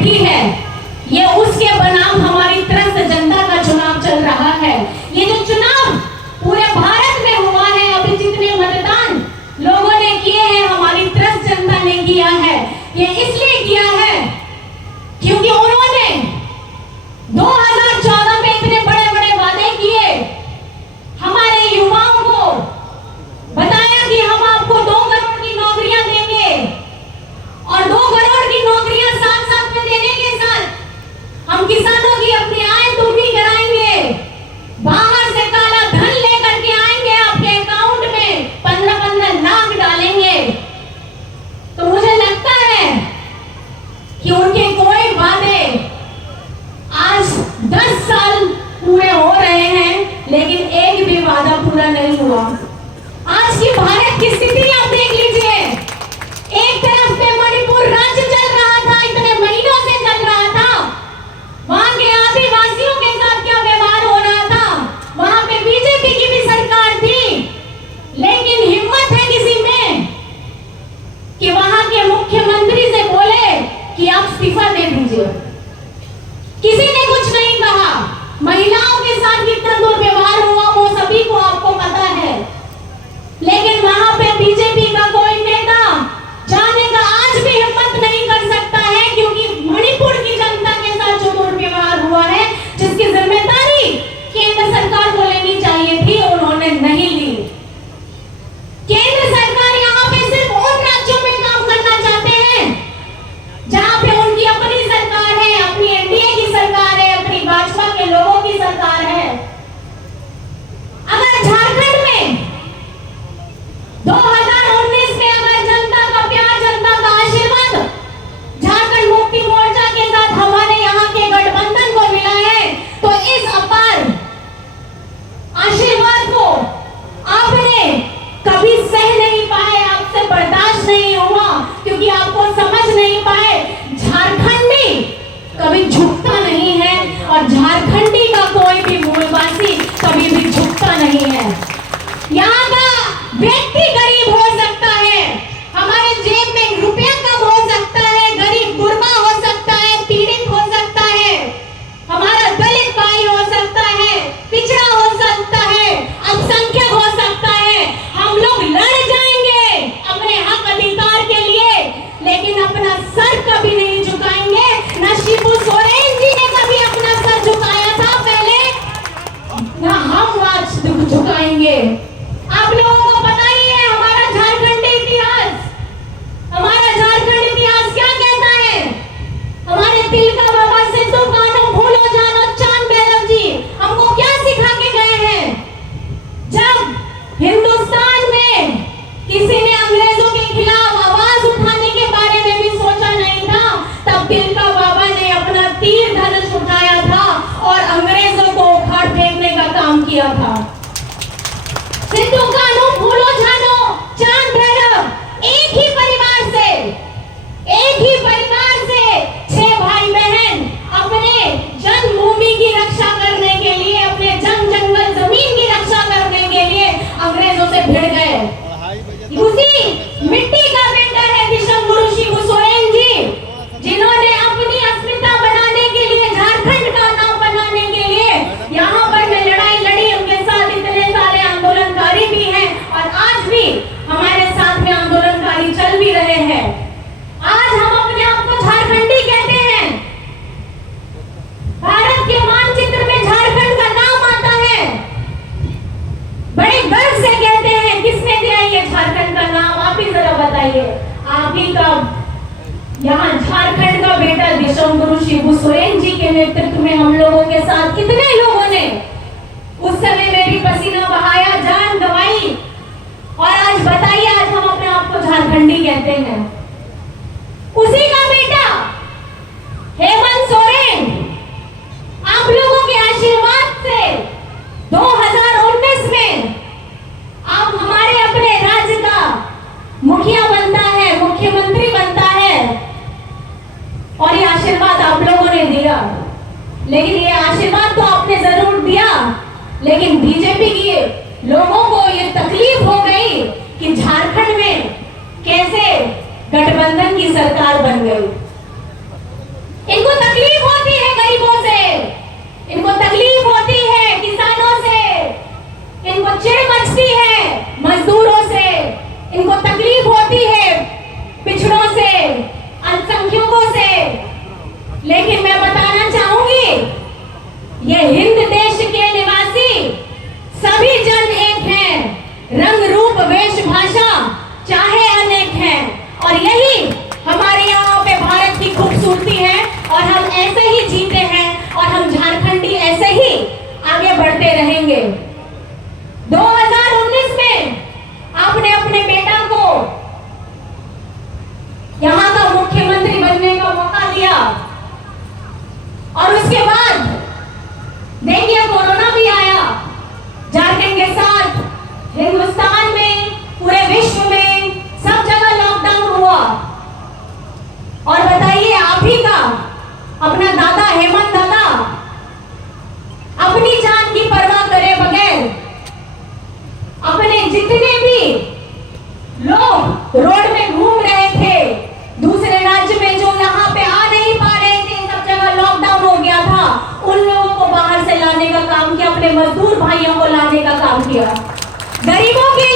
बैठी है, ये उसके बनाम हमारी त्रस्त जनता का चुनाव चल रहा है। ये जो चुनाव पूरे भारत में हुआ है, अभी जितने मतदान लोगों ने किए हैं, हमारी त्रस्त जनता ने किया है। ये इसलिए किया है क्योंकि उन्होंने 2014 में इतने बड़े बड़े वादे किए, हमारे युवाओं को बताया कि हम आपको 2 करोड़ की नौकरियां देंगे, और 2 करोड़ की नौकरियां साथ साथ में देने के साथ हम किसानों की अपनी आय दोगुनी कराएंगे, बाहर से काला धन लेकर के आएंगे, आपके अकाउंट में 15-15 लाख डालेंगे। तो मुझे लगता है कि उनके कोई वादे आज 10 साल पूरे हो रहे हैं, लेकिन एक भी वादा पूरा नहीं हुआ। आज की भारत की स्थिति आप देख लीजिए, एक तरफ पे मणिपुर राज्य चल रहा था, इतने महीनों से चल रहा था, वहां के आदिवासियों के साथ क्या व्यवहार हो रहा था, वहां पे बीजेपी की भी सरकार थी, लेकिन हिम्मत है किसी में कि वहां के मुख्यमंत्री से बोले कि आप इस्तीफा दे दीजिए। किसी ने कुछ नहीं कहा। महिलाओं के साथ कितना दुर्व्यवहार हुआ वो सभी को आपको पता है, लेकिन वहां पे बीजेपी का कोई नेता जाने का आज भी हिम्मत नहीं कर सकता है, क्योंकि मणिपुर की जनता के साथ जो दुर्व्यवहार हुआ है, जिसकी जिम्मेदारी केंद्र सरकार को लेनी चाहिए थी, उन्होंने नहीं ली। केंद्र सरकार यहाँ पे सिर्फ उन राज्यों में काम करना चाहते हैं जहां पे उनकी अपनी सरकार है, अपनी एनडीए की सरकार है, अपनी भाजपा के लोगों की सरकार है। अगर झारखंड में 2019 में अगर जनता का प्यार, जनता का आशीर्वाद झारखंड मुक्ति मोर्चा के साथ हमारे यहाँ के गठबंधन को मिला है, तो इस अपार आशीर्वाद को आपने कभी सह नहीं पाए, आपसे बर्दाश्त नहीं हुआ, क्योंकि आपको समझ नहीं पाए झारखंडी कभी झुकता नहीं है, और झारखंडी का कोई भी मूलवासी कभी भी झुकता नहीं है। यहाँ का व्यक्ति गरीब हो सकता है, हमारे जेब में रुपया कम हो सकता है, गरीब गुरबा हो सकता है, पीड़ित हो सकता है, हमारा दलित भाई हो सकता है, पिछड़ा हो सकता है, अल्पसंख्यक हो सकता है। हम लोग लड़ जाएंगे अपने हक अधिकार के लिए, लेकिन अपना सर कभी नहीं झुकाएंगे। ना शिबू सोरेन जी ने कभी अपना सर झुकाया था पहले, ना हम आज झुकाएंगे। आप लोगों को पता ही है हमारा झारखंड इतिहास, हमारा झारखंड इतिहास क्या कहता है। हमारे तिलका बाबा सिद्धू कान्हू भूलो जानो चांद भैरव जी हमको क्या सिखा के गए हैं। जब हिंदुस्तान में किसी ने अंग्रेजों के खिलाफ आवाज उठाने के बारे में भी सोचा नहीं था, तब तिलका बाबा ने अपना तीर धनुष उठाया था और अंग्रेजों को उखाड़ फेंकने का काम किया था। सिद्धू कान्हू भूलो जानो चांद भैरव एक ही परिवार से 6 भाई बहन अपने जन्मभूमि की रक्षा करने के लिए, अपने जंगल जमीन की रक्षा करने के लिए अंग्रेजों से भिड़ गए। उसी मिट्टी का बेटा है विश्वगुरु शिबू सोरेन जी, जिन्होंने अपनी अस्मिता बनाने के लिए, झारखंड का नाम बनाने के लिए यहाँ पर में लड़ाई लड़ी। उनके साथ इतने सारे आंदोलनकारी भी हैं, और आज भी हमारे साथ में आंदोलनकारी चल भी रहे हैं। आज हम अपने आप को झारखंडी कहते हैं, भारत के मानचित्र में झारखंड का नाम आता है, बड़े गर्व से कहते हैं। किसने दिया ये झारखंड का नाम, आप ही जरा बताइए। आप ही का यहाँ झारखंड का बेटा विश्वगुरु शिबू सोरेन जी के नेतृत्व में हम लोगों के साथ कितने लोगों ने उस समय में भी पसीना बहाया, जान गंवाई, और आज बताइए आज हम अपने आप को झारखंडी कहते हैं। उसी का बेटा हेमंत सोरेन आप लोगों के आशीर्वाद से 2019 में आप हमारे अपने राज्य का मुखिया बनता है, मुख्यमंत्री बनता है, और ये आशीर्वाद आप लोगों ने दिया। लेकिन ये आशीर्वाद तो आपने जरूर दिया, लेकिन बीजेपी के लोगों को ये तकलीफ हो गई कि झारखंड में कैसे गठबंधन की सरकार बन गई। पहुंचती है मजदूरों से, इनको तकलीफ होती है पिछड़ों से, अल्पसंख्यकों से। लेकिन मैं बताना चाहूंगी, ये हिंद देश के निवासी सभी जन एक हैं, रंग रूप वेशभाषा चाहे अनेक हैं, और यही हमारे यहाँ पे भारत की खूबसूरती है। और हम ऐसे ही जीते हैं और हम झारखंडी ऐसे ही आगे बढ़ते रहेंगे। 2019 में आपने अपने बेटा को यहाँ का मुख्यमंत्री बनने का मौका दिया, और उसके बाद देखिए कोरोना भी आया झारखंड के साथ, हिंदुस्तान में, पूरे विश्व में सब जगह लॉकडाउन हुआ। और बताइए, आप ही का अपना दादा हेमंत दादा अपनी जान की परवाह करे बगैर अपने जितने भी लोग रोड में घूम रहे थे दूसरे राज्य में, जो यहाँ पे आ नहीं पा रहे थे, सब जगह लॉकडाउन हो गया था, उन लोगों को बाहर से लाने का काम किया, अपने मजदूर भाइयों को लाने का काम किया, गरीबों के